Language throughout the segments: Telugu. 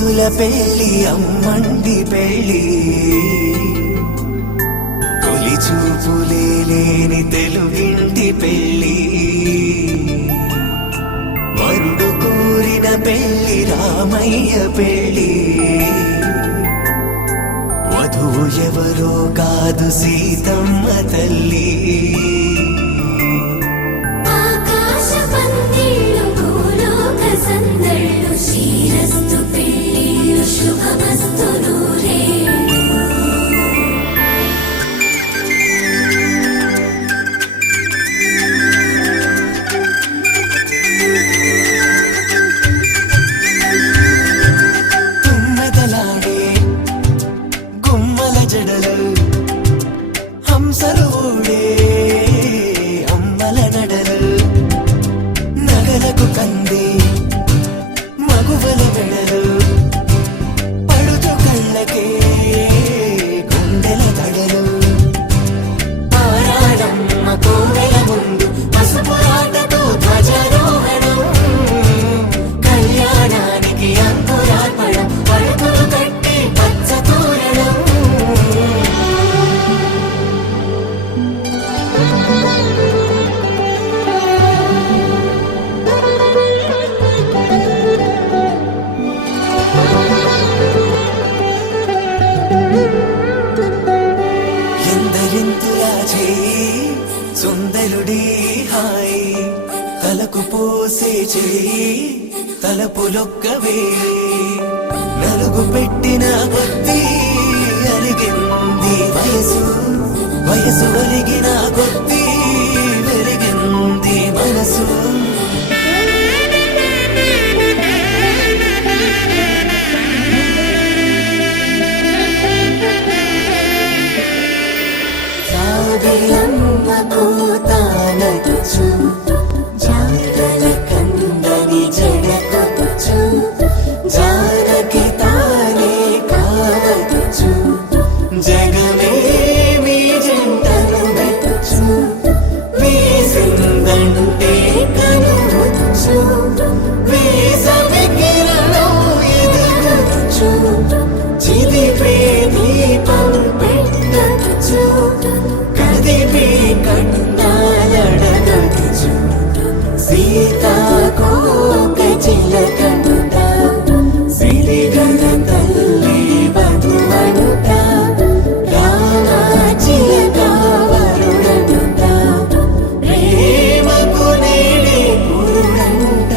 రోజుల పెళ్లి అమ్మండి పెళ్లి తొలి చూపులే లేని తెలుగింటి పెళ్లి వరుడు కోరిన పెళ్లి రామయ్య పెళ్లి వధువు ఎవరో కాదు సీతమ్మ తల్లి శ్రీరస్తు పెళ్లి శుభమస్తు నూరే తుమ్మెదలాడే గుమ్మల జడలు హంసలు ఊడే అమ్మల నడలు నగలకు కంది మగువల వెడలు పడుచు కళ్ళకే గుండెల తడలు ఆరాడమ్మ కోవెల ముందు పసుపు ఆటతో ధ్వజారోహణం కళ్యాణానికి అంకురార్పణం పడుకులు కట్టి పచ్చ తోరణం ఎందరింతులా చేయి సుందరుడి హాయి తలకు పోసే చేయి తలపులొక్కవే నలుగు పెట్టిన కొద్దీ అరిగింది వయసు వయసు ఒరిగిన కొద్దీ వెరిగింది మనసు అమ్మ కోతానచ్చు జాగల కందని జడకొచ్చు జానకి తానే కావచ్చు జగమే మీ జంటను పెట్టచ్చు వీసిందంటే కనువచ్చు వీసవి కిరణం ఎదుగచ్చు చిదిపే దీపం పెట్టచ్చు కదిపే కన్నాలడగచ్చు సీతాకోక చిలకనుట సిరిగల తల్లి వధువనుట రామ చిలక వరుడనుట ప్రేమకు నేడే పురుడంట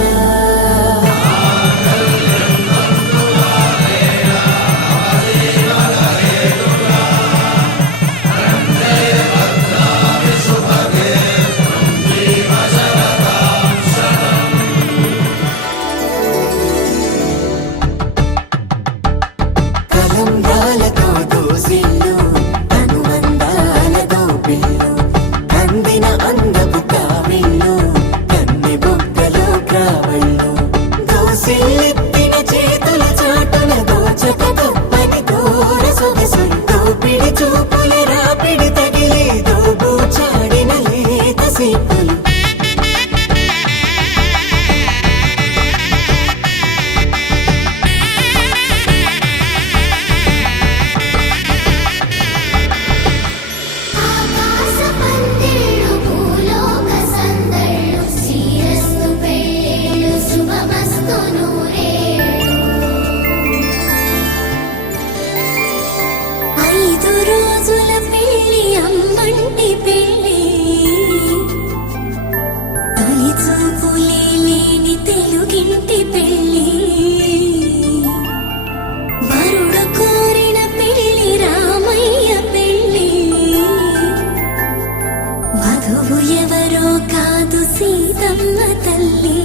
కలంబ్రాలతో దోసిళ్ళు అనుబంధాలతో పిల్లు అందిన అందపు కావిళ్ళు కన్ని బుగ్గలో క్రావళ్ళు దోసిళ్ళెత్తిన చేతుల చాటున దోచక తప్పని దూర సొగసులు దోపిడి చూపుల రాపిడి తగిలి దోబూచాడిన లేత సీపులు రోజుల పెళ్లి అమ్మంటి పెళ్లి తొలి చూపులే లేని తెలుగింటి పెళ్లి వరుడు కోరిన పెళ్లి రామయ్య పెళ్లి వధువు ఎవరో కాదు సీతమ్మ తల్లి